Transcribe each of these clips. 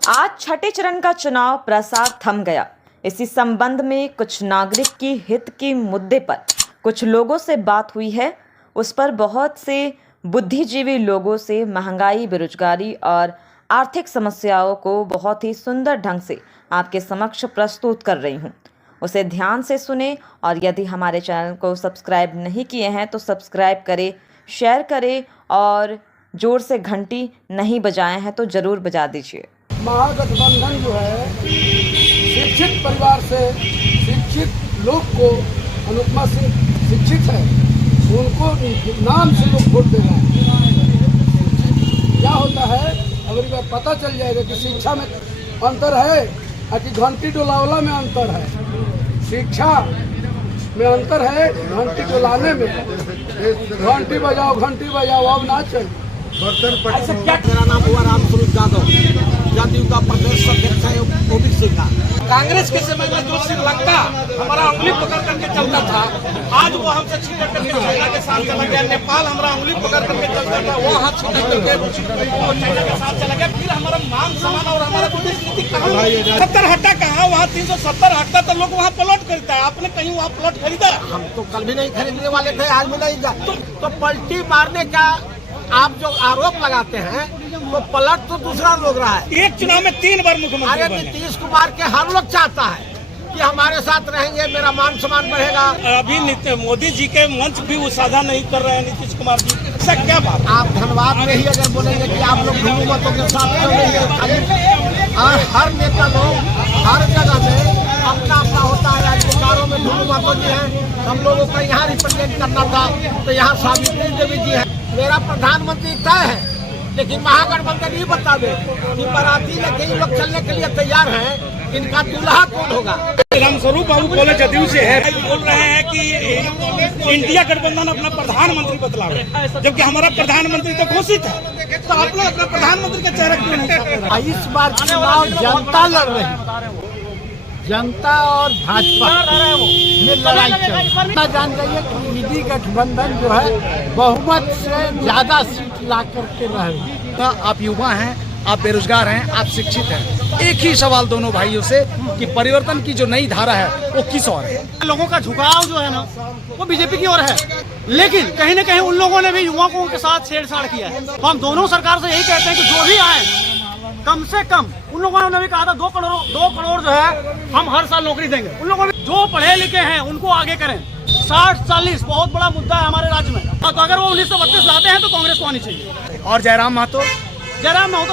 आज छठे चरण का चुनाव प्रसार थम गया। इसी संबंध में कुछ नागरिक की हित के मुद्दे पर कुछ लोगों से बात हुई है। उस पर बहुत से बुद्धिजीवी लोगों से महंगाई, बेरोजगारी और आर्थिक समस्याओं को बहुत ही सुंदर ढंग से आपके समक्ष प्रस्तुत कर रही हूँ। उसे ध्यान से सुने और यदि हमारे चैनल को सब्सक्राइब नहीं किए हैं तो सब्सक्राइब करें, शेयर करें और जोर से घंटी नहीं बजाए हैं तो ज़रूर बजा दीजिए। महागठबंधन जो है शिक्षित परिवार से शिक्षित लोग को, अनुपमा सिंह शिक्षित है, उनको नाम से लोग वोट दे रहे हैं। क्या होता है, अगर ये पता चल जाएगा कि शिक्षा में अंतर है और कि घंटी डोलावला में अंतर है, शिक्षा में अंतर है घंटी डोलाने में। घंटी बजाओ अब ना चल। मेरा नाम हुआ राम स्वरूप यादव, जदयू का प्रदेश अध्यक्ष है ओबीसी का। कांग्रेस के समय में जो श्रीलंका हमारा उंगली पकड़ करके चलता था, आज वो हमसे छिटक करके चाइना के साथ चला गया। नेपाल हमारा उंगली पकड़ करके चलता था, वो हाथ छिटक करके चाइना के साथ चला गया। फिर हमारा मान सम्मान और हमारा पुलिस नीति कहाँ, 70 हटा कहाँ, वहाँ 370 हटता तो लोग वहाँ प्लॉट खरीदता है। आपने कहीं वहाँ प्लॉट खरीदा? हम तो कल भी नहीं खरीदने वाले थे, आज भी नहीं जा। तो पलटी मारने का आप जो आरोप लगाते हैं तो पलट तो दूसरा लोग रहा है। एक चुनाव में 3 बार मुख्यमंत्री बने। नीतीश कुमार के हर लोग चाहता है कि हमारे साथ रहेंगे, मेरा मान सम्मान बढ़ेगा। अभी मोदी जी के मंच भी वो साझा नहीं कर रहे हैं नीतीश कुमार जी। ऐसा क्या बात? आप धनबाद में ही अगर बोलेंगे कि आप लोग हुकूमतों के साथ रहेंगे, हर नेता लोग हर जगह में अपना अपना होता है। बिहारों में हुकूमतों जी है, हम लोगों को यहाँ रिप्रेजेंट करना था तो यहाँ सावित्री देवी जी है। मेरा प्रधानमंत्री तय है, लेकिन महागठबंधन ये बता दे कि बाराती लेके इन लोग चलने के लिए तैयार हैं, इनका दूल्हा कौन होगा? रामस्वरूप बाबू बोले जदयू से है, बोल रहे हैं कि इंडिया गठबंधन अपना प्रधानमंत्री बदलावे, जबकि हमारा प्रधानमंत्री तो घोषित है। तो आप लोग अपना प्रधानमंत्री का चेहरा क्यों नहीं? इस बार चुनाव जनता लड़ रही है, जनता और भाजपा में लड़ाई चल रही है। जान जाइए कि इंडी गठबंधन जो है बहुमत से ज्यादा सीट ला करके रहे। आप युवा हैं, आप बेरोजगार हैं, आप शिक्षित हैं। एक ही सवाल दोनों भाइयों से कि परिवर्तन की जो नई धारा है वो किस ओर है? लोगों का झुकाव जो है ना वो बीजेपी की ओर है, लेकिन कहीं न कहीं उन लोगों ने भी युवाओं के साथ छेड़छाड़ किया है। तो हम दोनों सरकार से यही कहते हैं कि जो भी आए कम से कम, उन लोगों ने भी कहा था 2 करोड़ जो है हम हर साल नौकरी देंगे। उन लोगों ने जो पढ़े लिखे हैं उनको आगे करें। 60-40 बहुत बड़ा मुद्दा है हमारे राज्य में। तो अगर वो 1932 लाते हैं तो कांग्रेस को आनी चाहिए। और जयराम महतो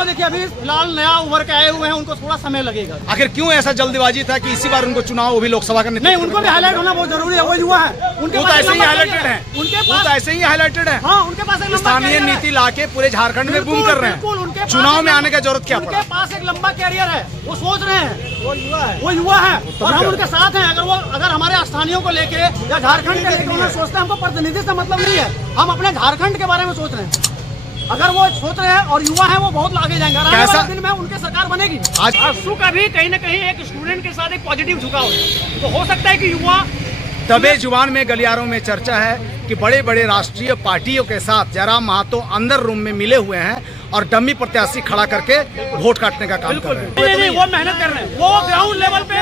देखिए अभी फिलहाल नया उभर के आए हुए हैं, उनको थोड़ा समय लगेगा। आखिर क्यों ऐसा जल्दीबाजी था कि इसी बार उनको चुनाव, वो भी लोकसभा का नहीं, उनको भी हाईलाइट होना बहुत जरूरी है। वो युवा है, उनके पास ऐसे ही हाईलाइटेड है, उनके पास ऐसे ही हाईलाइटेड है। हाँ, उनके पास स्थानीय नीति लाके पूरे झारखंड में बूम कर रहे हैं। चुनाव में आने का जरूरत क्या पड़ा? उनके पास एक लंबा कैरियर है, वो सोच रहे हैं, वो युवा है और हम उनके साथ हैं। अगर हमारे स्थानीयों को लेके या झारखंड के लेके उन्हें सोचते हैं, हमको प्रतिनिधि से मतलब नहीं है, हम अपने झारखंड के बारे में सोच रहे हैं। अगर वो सोच रहे हैं और युवा है, वो बहुत आगे जाएंगे। आने वाले दिन में उनकी सरकार बनेगी। आज आंसू का भी कहीं न कहीं एक स्टूडेंट के साथ एक पॉजिटिव झुकाव है, तो हो सकता है कि युवा दबे जुबान में गलियारों में चर्चा है कि बड़े बड़े राष्ट्रीय पार्टियों के साथ जयराम महतो अंदर रूम में मिले हुए हैं और डमी प्रत्याशी खड़ा करके वोट काटने का काम कर रहे हैं। नहीं, वो मेहनत कर रहे हैं, वो ग्राउंड लेवल पे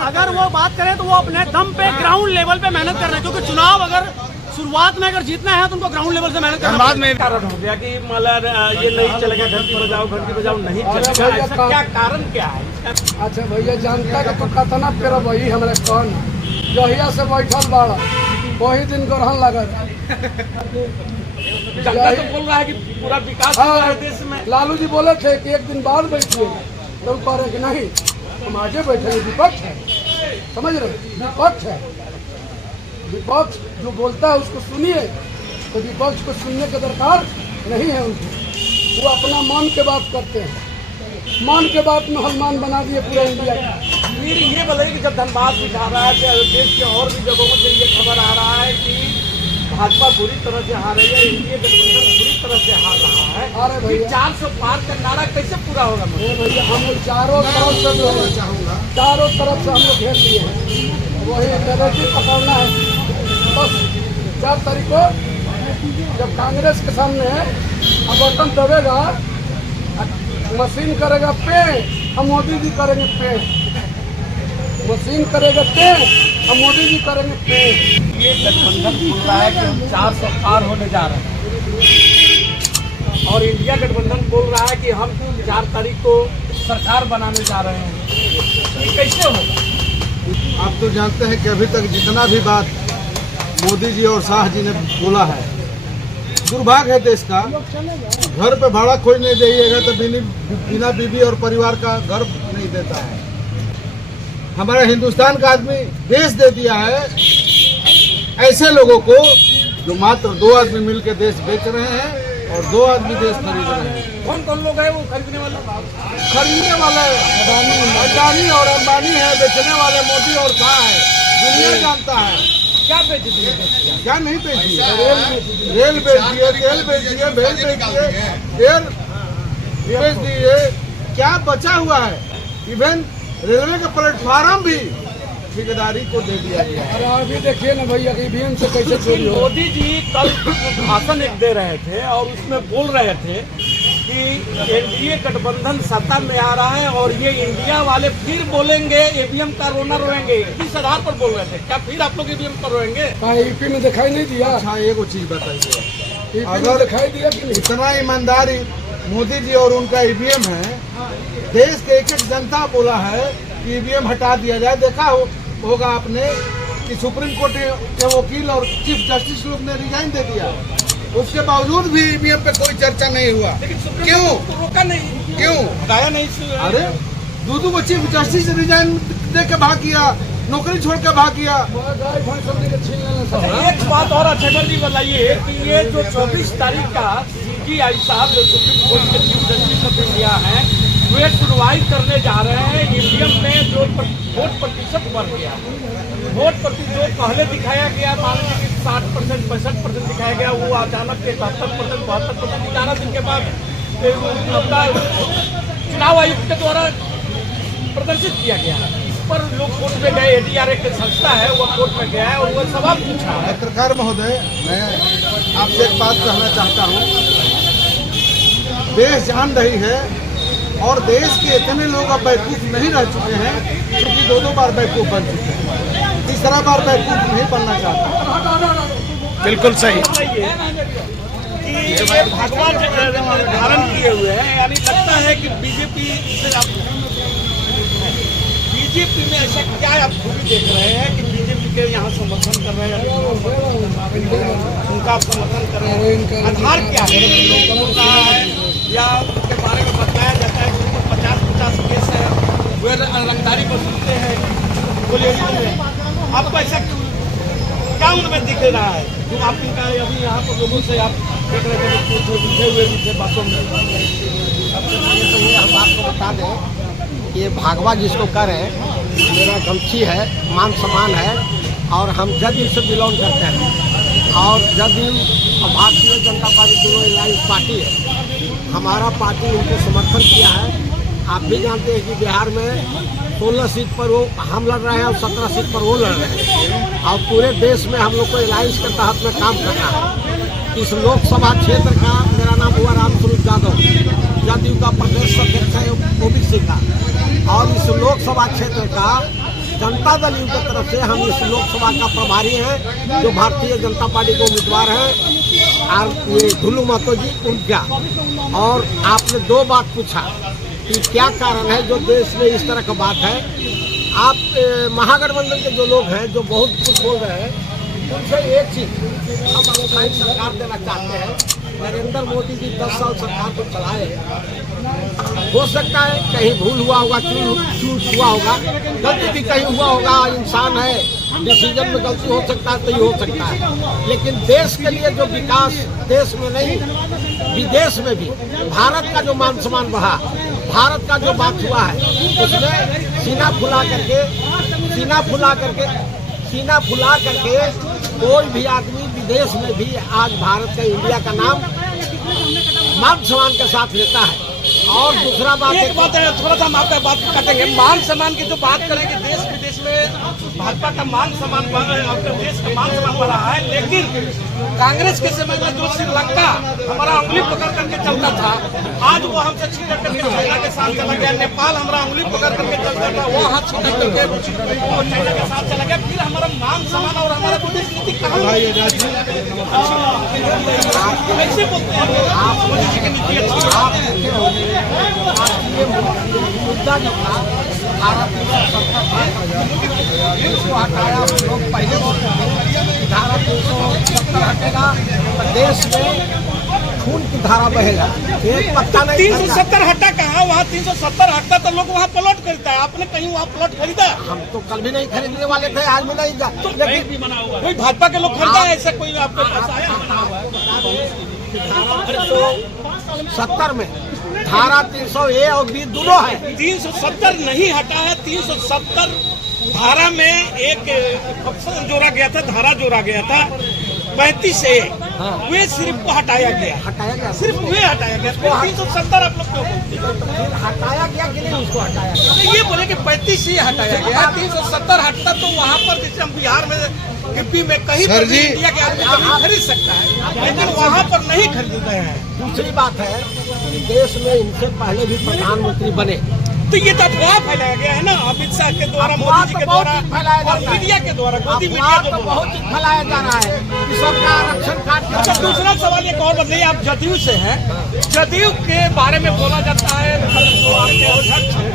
अगर वो बात करें तो वो अपने दम पे ग्राउंड लेवल पे मेहनत कर रहे हैं, क्योंकि चुनाव अगर शुरुआत में अगर जीतना है तो उनको ग्राउंड लेवल से मेहनत करना। बाद में कारण हो गया कि मतलब ये नहीं चलेगा, घंटी बजाओ नहीं चलेगा। ऐसा क्या कारण क्या है? अच्छा भैया, जनता का तो कतना पेड़ वही हमारे कौन जहिया से बैठल बाड़ा वही दिन ग्रहण लगल। जनता तो बोल रहा है कि पूरा विकास हो रहा है देश में। लालू जी बोले थे कि एक दिन बाद बैठिए, तो कह रहे कि नहीं हम आगे बैठे। विपक्ष है, समझ रहे, विपक्ष है। विपक्ष जो बोलता है उसको सुनिए, तो विपक्ष को सुनने की दरकार नहीं है उनको। वो अपना मन के बात करते हैं, मन के बात में हनुमान बना दिए पूरे इंडिया का। फिर ये बोले कि जब धनबाद दिखा रहा है, देश के और भी जगहों से ये खबर आ रहा है कि भाजपा बुरी तरह से हार रही है, इंडिया गठबंधन बुरी तरह से हार रहा है। अरे भैया 400 पार का नारा कैसे पूरा होगा? भैया हम लोग चारों तरफ से हम लोग घेर लिए हैं, वही नेगेटिव पकड़ना है बस। 4 तारीख को जब कांग्रेस के सामने बटन दबेगा, मशीन करेगा पेड़, हम मोदी जी करेंगे पेड़। मशीन करेगा पेड़, हम मोदी जी करेंगे पेड़। ये गठबंधन बोल रहा है कि हम 400 पार होने जा रहे हैं और इंडिया गठबंधन बोल रहा है कि हम 4 तारीख को सरकार बनाने जा रहे हैं। ये कैसे होगा? आप तो जानते हैं कि अभी तक जितना भी बात मोदी जी और शाह जी ने बोला है, दुर्भाग्य है देश का। घर पे भाड़ा कोई नहीं जाइएगा तो बिना बीवी और परिवार का घर नहीं देता है। हमारा हिंदुस्तान का आदमी देश दे दिया है ऐसे लोगों को जो मात्र 2 आदमी मिलकर देश बेच रहे हैं और 2 आदमी देश खरीद रहे हैं। कौन कौन लोग हैं वो खरीदने वाले? खरीदने वाले अडानी और अंबानी है, बेचने वाले मोदी और शाह है। दुनिया जानता है। क्या बेच दिए? क्या नहीं बेच दिए? रेल बेच दिए, तेल बेच दिए, भेज बेच दिए, एयर बेच दिए। क्या बचा हुआ है? इवन रेलवे का प्लेटफार्म भी ठेकेदारी को दे दिया गया है। अरे अभी देखिए ना भैया ईवीएम से कैसे चोरी हो। मोदी जी कल भाषण एक दे रहे थे और उसमें बोल रहे थे कि एनडीए गठबंधन सत्ता में आ रहा है और ये इंडिया वाले फिर बोलेंगे ईवीएम का रोना रोएंगे। इस आधार पर बोल रहे थे। क्या फिर आप लोग ईवीएम पर रोएंगे? कहा यूपी में दिखाई नहीं दिया? अच्छा एक चीज बताइए, यूपी में अगर दिखाई दिया कि नहीं? इतना ईमानदारी मोदी जी और उनका ईवीएम है, देश के एक जनता बोला है कि ईवीएम हटा दिया जाए। देखा होगा आपने कि सुप्रीम कोर्ट के वकील और चीफ जस्टिस लोग ने रिजाइन दे दिया, उसके बावजूद भी ईवीएम पे कोई चर्चा नहीं हुआ। क्यों? रोका नहीं, क्यों हटाया नहीं? अरे दूधू को चीफ जस्टिस रिजाइन दे के भाग किया, नौकरी छोड़ के भाग किया। गाय भैंस सब लेके छीन लेना सब। एक बात और अक्षय जी बताइए कि ये जो 24 तारीख का CGI साहब जो सुप्रीम कोर्ट के चीफ जस्टिस ऑफ इंडिया हैं, वे सुनवाई करने जा रहे हैं। ईवीएम में जो वोट प्रतिशत बढ़ गया, वोट प्रतिशत जो पहले दिखाया गया मान लीजिए कि 60%, 65% दिखाया गया, वो अचानक के 71%, 72% 11 दिन के बाद अपना चुनाव आयुक्त के द्वारा प्रदर्शित किया गया। इस पर लोग कोर्ट में गए, ADRA की संस्था है वो कोर्ट में गया है और वो सवाल पूछा है। पत्रकार महोदय, मैं आपसे एक बात कहना चाहता हूँ। देश जान रही है और देश के इतने लोग अब बेवकूफ नहीं रह चुके हैं, क्योंकि 2 बार बेवकूफ बन चुके हैं, तीसरा बार बेवकूफ नहीं बनना चाहता। बिल्कुल सही। कि ये भगवान धारण किए हुए हैं, यानी लगता है कि बीजेपी में ऐसा क्या आप खूबी देख रहे हैं कि बीजेपी के यहाँ समर्थन कर रहे हैं, उनका आप समर्थन कर रहे हैं? आधार क्या है? लोगों का है या उनके बारे में बताया जाता है कि 50-50 केस है, वे रंगदारी वसूलते हैं। बोलिए आपको ऐसा क्या उनमें दिख रहा है जो आप इनका अभी यहाँ पर लोगों से आप देख रहे थे लिखे हुए भी थे बातों में? सबसे पहले तो ये हम आपको बता दें कि ये भागवा जिसको कह रहे हैं, मेरा गमछी है, मान सम्मान है और हम जदयू से बिलोंग करते हैं और जदयू भारतीय जनता पार्टी दोनों अलायंस पार्टी है। हमारा पार्टी उनको समर्थन किया है। आप भी जानते हैं कि बिहार में 16 सीट पर वो हम लड़ रहे हैं और 17 सीट पर वो लड़ रहे हैं और पूरे देश में हम लोग को अलायंस के तहत में काम करना है। इस लोकसभा क्षेत्र का मेरा नाम हुआ रामस्वरूप यादव, जदयू का प्रदेश अध्यक्ष है ओबीसी का, और इस लोकसभा क्षेत्र का जनता दल यू की तरफ से हम इस लोकसभा का प्रभारी हैं, जो भारतीय जनता पार्टी के उम्मीदवार हैं और ये ढुल्लू महतो जी उनका। और आपने 2 बात पूछा कि क्या कारण है जो देश में इस तरह का बात है। आप महागठबंधन के जो लोग हैं जो बहुत कुछ बोल रहे हैं, उनसे एक चीज हम स्थायी सरकार देना चाहते हैं। नरेंद्र मोदी जी 10 साल सरकार को चलाए, हो सकता है कहीं भूल हुआ होगा, चूक हुआ होगा, गलती भी कहीं हुआ होगा, इंसान है, डिसीजन में गलती हो सकता है तो ये हो सकता है। लेकिन देश के लिए जो विकास देश में नहीं विदेश में भी भारत का जो मान सम्मान बढ़ा, भारत का जो बात हुआ है, उसमें सीना फुला करके कोई भी आदमी विदेश में भी आज भारत का, इंडिया का नाम मान सम्मान के साथ लेता है। और दूसरा बात एक बात है, थोड़ा सा हम आपका बात काटेंगे। मान सम्मान की जो बात करेंगे, देश विदेश में भाजपा का मान सम्मान अपने देश का मान सम्मान बढ़ा है, लेकिन कांग्रेस के समय में जो श्रीलंका हमारा उंगली पकड़ करके चलता था, आज वो हमसे छिटक करके चाइना के साथ चला गया। नेपाल हमारा उंगली पकड़ करके चलता था, वो हाथ छिटक करके वो चाइना के साथ चला गया। फिर हमारा मान सम्मान और हमारा विदेश नीति कहाँ कैसे बोलते हैं आप? मोदी जी की नीति अच्छी मुद्दा जो था भारत को हटाया, लोग पहले बोलते थे धारा 370 हटेगा तो देश में खून की धारा बहेगा। एक पत्ता नहीं 370 हटा कहाँ? वहाँ 370 हटता तो लोग वहाँ प्लॉट खरीदता है। आपने कहीं वहाँ प्लॉट खरीदा? हम तो कल भी नहीं खरीदने वाले थे, आज भी नहीं जा। तो लेकिन कोई भाजपा के लोग खरीदा है ऐसा? कोई आपके पास आया? 370 में धारा 300A और B दोनों है। 370 नहीं हटा है। 370 धारा में एक जोड़ा गया था, धारा जोड़ा गया था 35A, वे सिर्फ को हटाया गया, सिर्फ वे हटाया गया। 370 आप लोग क्यों बोलते हैं? हटाया गया कि नहीं उसको हटाया गया? तो ये बोले कि 35A हटाया गया, 370 हटता तो वहाँ पर जैसे हम बिहार में यूपी में कहीं पर भी इंडिया के आदमी कभी खरीद सकता है, लेकिन वहाँ पर नहीं खरीद रहे हैं। दूसरी बात है कि देश में इनसे पहले भी प्रधानमंत्री बने, तो ये तो अफवाह फैलाया गया है ना अमित शाह के द्वारा, मोदी जी के द्वारा और मीडिया के द्वारा, मोदी मीडिया के तो द्वारा बहुत चीज फैलाया जा रहा है कि सबका आरक्षण काट। अच्छा, दूसरा सवाल एक और बताइए, आप जदयू से हैं, जदयू के बारे में बोला जाता है जो आपके अध्यक्ष हैं,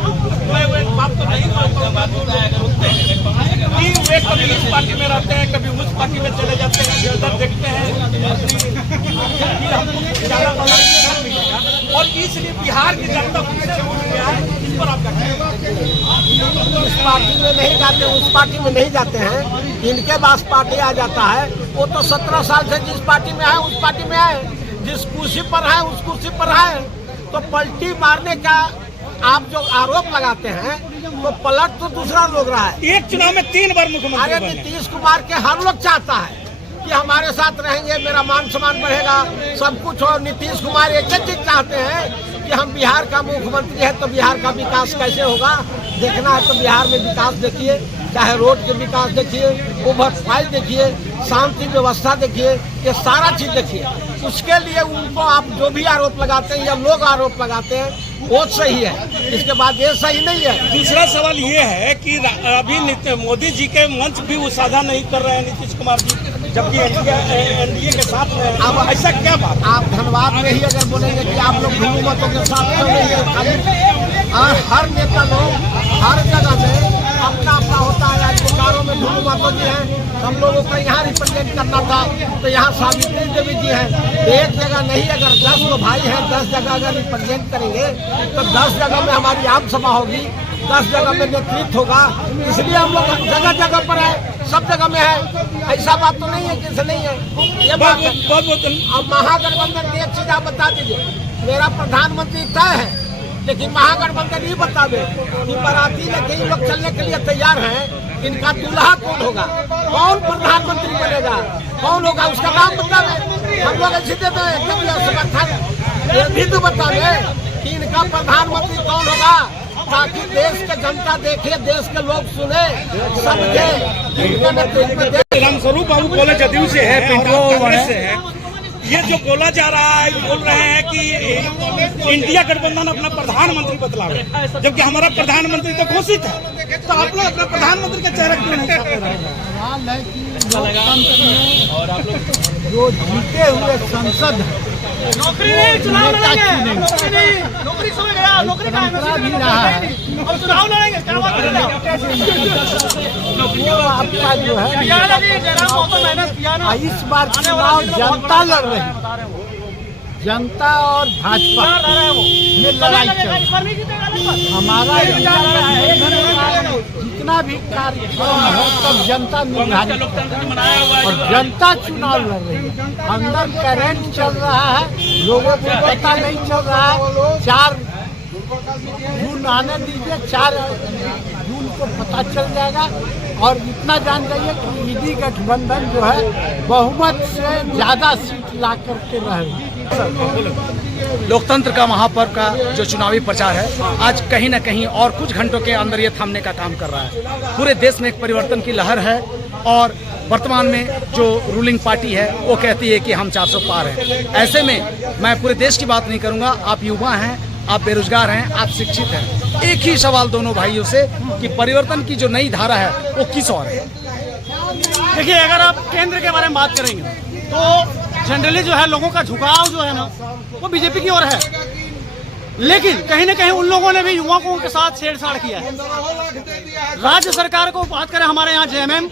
मैं वो एक बात तो नहीं कहूँगा कि वे कभी इस पार्टी में रहते हैं, कभी उस पार्टी में चले जाते हैं, उधर देखते हैं कि हमको ज़्यादा पता नहीं मिलेगा, और इसलिए बिहार की जनता उनसे उठ गया है। इस पर आप क्या कहेंगे? इस पार्टी में नहीं जाते, उस पार्टी में नहीं जाते हैं, इनके पास पार्टी आ जाता है। वो तो 17 साल से जिस पार्टी में है उस पार्टी में है, जिस कुर्सी पर है उस कुर्सी पर है। तो पलटी मारने का आप जो आरोप लगाते हैं तो पलट तो दूसरा लोग रहा है। एक चुनाव में 3 बार मुख्यमंत्री अरे बने। नीतीश कुमार के हर लोग चाहता है कि हमारे साथ रहेंगे, मेरा मान सम्मान बढ़ेगा, सब कुछ हो। नीतीश कुमार एक चीज चाहते हैं कि हम बिहार का मुख्यमंत्री है तो बिहार का विकास कैसे होगा देखना है। तो बिहार में विकास देखिए, चाहे रोड के विकास देखिए, ओवरफ्लाई देखिए, शांति व्यवस्था देखिए, ये सारा चीज देखिए। उसके लिए उनको आप जो भी आरोप लगाते हैं या लोग आरोप लगाते हैं वो सही है, इसके बाद ये सही नहीं है। दूसरा सवाल ये है कि अभी मोदी जी के मंच भी वो साझा नहीं कर रहे हैं नीतीश कुमार जी, जबकि एनडीए के साथ में। अब ऐसा क्या बात? आप धनबाद में ही अगर बोलेंगे कि आप लोग हुकूमतों के साथ क्यों नहीं है, हर नेता लोग हर जगह में अपना अपना होता है। आज बोकारो में ढूंढू मातो जी हैं, हम लोगों को यहाँ रिप्रेजेंट करना था तो यहाँ सावित्री देवी जी हैं। एक जगह नहीं, अगर 10 को भाई हैं, 10 जगह अगर रिप्रेजेंट करेंगे तो 10 जगह में हमारी आम सभा होगी, 10 जगह में नेतृत्व होगा। इसलिए हम लोग जगह जगह पर है, सब जगह में है। ऐसा बात तो नहीं है कि नहीं है, ये बात है। अब महागठबंधन की एक चीज आप बता दीजिए, मेरा प्रधानमंत्री तय है, लेकिन महागठबंधन ये बता दे कि बाराती लेके इन लोग चलने के लिए तैयार हैं, इनका दूल्हा कौन होगा, कौन प्रधानमंत्री बनेगा, कौन होगा, उसका नाम बता दे। हम लोग ऐसे देते हैं समर्थन, ये भी तो बता दे कि इनका प्रधानमंत्री कौन होगा, ताकि देश के जनता देखे, देश के लोग सुने, समझे। रामस्वरूप बाबू बोले जदयू से है, कांग्रेस से है, ये जो बोला जा रहा है, बोल रहे हैं कि इंडिया गठबंधन अपना प्रधानमंत्री बदलावे, जबकि हमारा प्रधानमंत्री तो घोषित है। तो आप लोग अपना प्रधानमंत्री का चेहरा क्यों नहीं छापे रहे हैं? और आप लोग जो जीते हुए संसद नौकरी नहीं, चुनाव लड़ेंगे, नौकरी नहीं, नौकरी समय गया, नौकरी का भी रहा है, और चुनाव लड़ेंगे, क्या बात कर रहे वो आपका जो है हैं? इस बार चुनाव जनता लड़ रही है, जनता और भाजपा में लड़ाई चल रही है। हमारा जितना भी कार्यक्रम है सब जनता निर्धारित और जनता चुनाव लड़ रही है। अंदर करंट चल रहा है, लोगों को पता नहीं चल रहा है। 4 जून आने दीजिए, 4 जून को को पता चल जाएगा। और इतना जान जाइए कि ईडी गठबंधन जो है बहुमत से ज़्यादा सीट ला करके रहेगी। लोकतंत्र का महापर्व का जो चुनावी प्रचार है आज कहीं न कहीं और कुछ घंटों के अंदर ये थमने का काम कर रहा है। पूरे देश में एक परिवर्तन की लहर है और वर्तमान में जो रूलिंग पार्टी है वो कहती है कि हम 400 पार हैं। ऐसे में मैं पूरे देश की बात नहीं करूंगा, आप युवा हैं, आप बेरोजगार हैं, आप शिक्षित हैं। एक ही सवाल दोनों भाइयों से कि परिवर्तन की जो नई धारा है वो किस ओर है। देखिए, अगर आप केंद्र के बारे में बात करेंगे तो जनरली जो है लोगों का झुकाव जो है ना वो बीजेपी की ओर है, लेकिन कहीं ना कहीं उन लोगों ने भी युवाओं के साथ छेड़छाड़ किया है। राज्य सरकार को बात करें, हमारे यहाँ जेएमएम,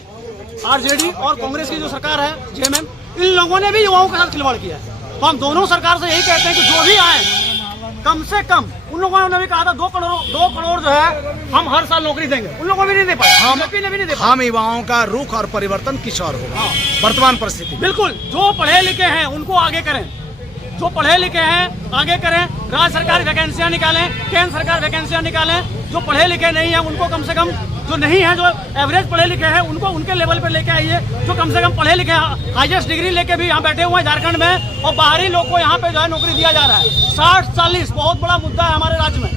आरजेडी और कांग्रेस की जो सरकार है जेएमएम, इन लोगों ने भी युवाओं के साथ खिलवाड़ किया है। तो हम दोनों सरकार से यही कहते हैं कि जो भी आए कम से कम, उन लोगों ने भी कहा था 2 करोड़ जो है हम हर साल नौकरी देंगे, उन लोगों ने भी नहीं दे पाए। हम युवाओं का रुख और परिवर्तन किस ओर होगा वर्तमान परिस्थिति। बिल्कुल, जो पढ़े लिखे हैं उनको आगे करें, जो पढ़े लिखे हैं आगे करें। राज्य सरकार वैकेंसियां निकालें, केंद्र सरकार वैकेंसियां निकालें। जो पढ़े लिखे नहीं हैं उनको कम से कम, जो नहीं है, जो एवरेज पढ़े लिखे हैं उनको उनके लेवल पर लेके आइए। जो कम से कम पढ़े लिखे हैं, हाईएस्ट डिग्री लेके भी यहाँ बैठे हुए हैं झारखंड में, और बाहरी लोग को यहाँ पे जो है नौकरी दिया जा रहा है। 60-40 बहुत बड़ा मुद्दा है हमारे राज्य में।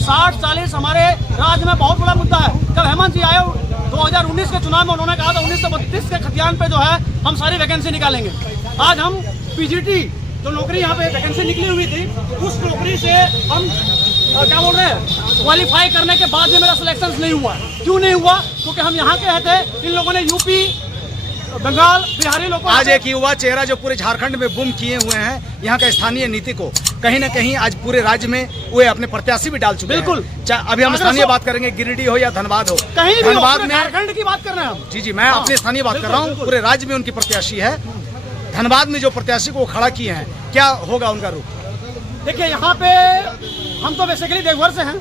60-40 हमारे राज्य में बहुत बड़ा मुद्दा है। जब हेमंत जी आए 2019 के चुनाव में, उन्होंने कहा था 1932 के खतियान पे जो है हम सारी वैकेंसी निकालेंगे। आज हम पीजीटी जो नौकरी यहाँ पे वैकेंसी निकली हुई थी, उस नौकरी से हम क्या बोल रहे हैं, क्वालिफाई करने के बाद भी मेरा सिलेक्शन नहीं हुआ। क्यों नहीं हुआ? क्योंकि हम यहाँ के थे, इन लोगों ने यूपी, बंगाल, बिहारी लोगों। आज एक युवा चेहरा जो पूरे झारखंड में गुम किए हुए हैं, यहाँ का स्थानीय नीति को कहीं न कहीं आज पूरे राज्य में वो अपने प्रत्याशी भी डाल चुके हैं। बिल्कुल। अभी हम स्थानीय बात करेंगे, गिरिडीह हो या धनबाद हो, कहीं भी धनबाद में झारखंड की बात कर रहे हैं हम। जी, मैं अपनी स्थानीय बात कर रहा हूँ। पूरे राज्य में उनकी प्रत्याशी है। धनबाद में जो प्रत्याशी को वो खड़ा किए हैं, क्या होगा उनका रुख? देखिए, यहाँ पे हम तो बेसिकली देवघर से हैं।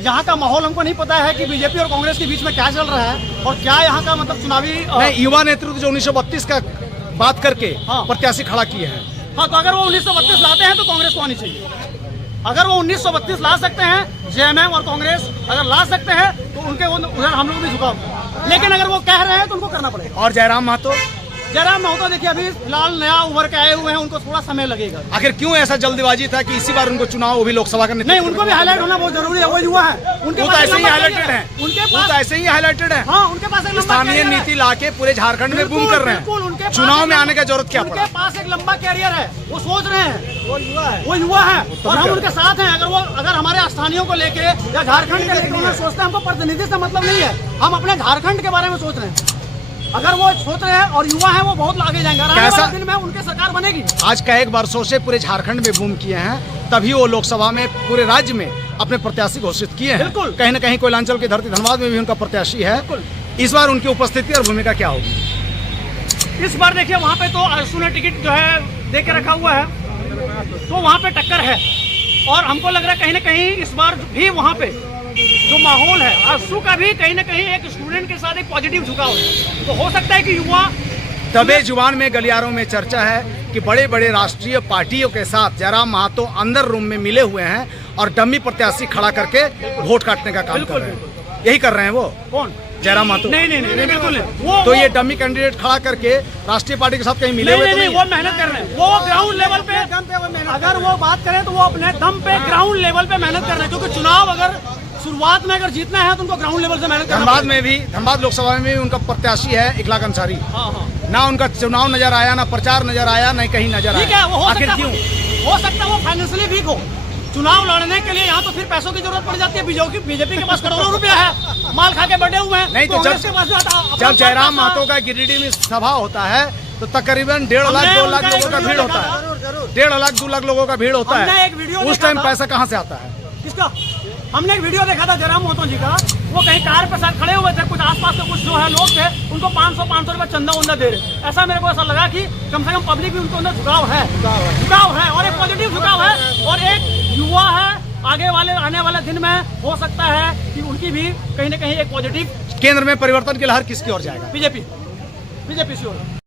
यहाँ का माहौल हमको नहीं पता है कि बीजेपी और कांग्रेस के बीच में क्या चल रहा है और क्या यहाँ का मतलब चुनावी युवा नेतृत्व जो 1932 का बात करके प्रत्याशी खड़ा किए हैं। हाँ, तो अगर वो 1932 लाते हैं तो कांग्रेस को आनी चाहिए। अगर वो 1932 ला सकते हैं, जेएमएम और कांग्रेस अगर ला सकते हैं तो उनके उधर हम लोग भी झुकाव। लेकिन अगर वो कह रहे हैं तो उनको करना पड़ेगा। और जयराम महतो देखिए अभी फिलहाल नया उभर के आए हुए हैं, उनको थोड़ा समय लगेगा। आखिर क्यों ऐसा जल्दीबाजी था कि इसी बार उनको चुनाव, वो भी लोकसभा का नहीं, उनको भी हाईलाइट होना बहुत जरूरी है। वो युवा है, उनके पास ऐसे ही हाईलाइटेड है, उनके पास ऐसे ही हाईलाइटेड है। हाँ, उनके पास स्थानीय नीति लाके पूरे झारखंड में बूम कर रहे हैं। चुनाव में आने का जरूरत क्या पड़ा? उनके पास एक लंबा कैरियर है, वो सोच रहे हैं, वो युवा है और हम उनके साथ हैं। अगर हमारे स्थानीयों को लेके या झारखंड के लेके उन्होंने सोचते हैं, हमको प्रतिनिधि से मतलब नहीं है, हम अपने झारखंड के बारे में सोच रहे हैं। अगर वो सोच रहे हैं और युवा हैं, वो बहुत आगे जाएंगे। आने वाले दिन में उनकी सरकार बनेगी। आज कई वर्षों से पूरे झारखंड में बूम किए हैं, तभी वो लोकसभा में पूरे राज्य में अपने प्रत्याशी घोषित किए हैं। बिल्कुल। कहीं न कहीं कोयलांचल की धरती धनबाद में भी उनका प्रत्याशी है। इस बार उनकी उपस्थिति और भूमिका क्या होगी? इस बार देखिए, वहाँ पे तो आरसू ने टिकट जो है दे के रखा हुआ है, तो वहाँ पे टक्कर है। और हमको लग रहा है कहीं ना कहीं इस बार भी वहाँ पे जो माहौल है, आरसू का भी कहीं ना कहीं एक स्टूडेंट के साथ एक पॉजिटिव झुकाव है। तो हो सकता है कि युवा दबे जुबान में गलियारों में चर्चा है कि बड़े बड़े राष्ट्रीय पार्टियों के साथ जयराम महतो अंदर रूम में मिले हुए हैं और डमी प्रत्याशी खड़ा करके वोट काटने का काम कर रहे हैं। यही कर रहे हैं वो। कौन? जयराम महतो? नहीं, बिल्कुल नहीं। तो ये डमी कैंडिडेट खड़ा करके राष्ट्रीय पार्टी के साथ कहीं मिले हुए? नहीं, वो मेहनत कर रहे हैं, वो ग्राउंड लेवल पे। अगर वो बात करें तो वो अपने दम पे ग्राउंड लेवल पे मेहनत कर रहे हैं, क्योंकि चुनाव अगर शुरुआत में अगर जीतना है तो उनको ग्राउंड लेवल से मेहनत करना। धनबाद में भी, धनबाद लोकसभा में भी उनका प्रत्याशी है इखलाक अंसारी। ना उनका चुनाव नजर आया, ना प्रचार नजर आया, न कहीं नजर आया। ठीक है, वो आखिर क्यों? हो सकता है वो फाइनेंशियली वीक हो। चुनाव लड़ने के लिए यहाँ तो फिर पैसों की जरूरत पड़ जाती है। बीजेपी के पास करोड़ों रुपया है, माल खा के बैठे हुए हैं। नहीं तो जब जयराम महतो का गिरिडीह में सभा होता है तो तकरीबन 1.5 लाख 2 लाख लोगों का भीड़ होता है। 1.5 लाख 2 लाख लोगों का भीड़ होता है। उस टाइम पैसा कहाँ से आता है? किसका? हमने एक वीडियो देखा था जयराम महतो जी का, वो कहीं कार पे साथ खड़े हुए थे, कुछ आसपास के कुछ जो है लोग थे, उनको 500 रुपए चंदा उंदा दे रहे। ऐसा मेरे को ऐसा लगा कि कम से कम पब्लिक भी उनको अंदर झुकाव है और एक पॉजिटिव झुकाव है और एक युवा है। आने वाले दिन में हो सकता है कि उनकी भी कहीं ना कहीं एक पॉजिटिव। केंद्र में परिवर्तन की लहर किसकी ओर जाएगा? बीजेपी से होगा।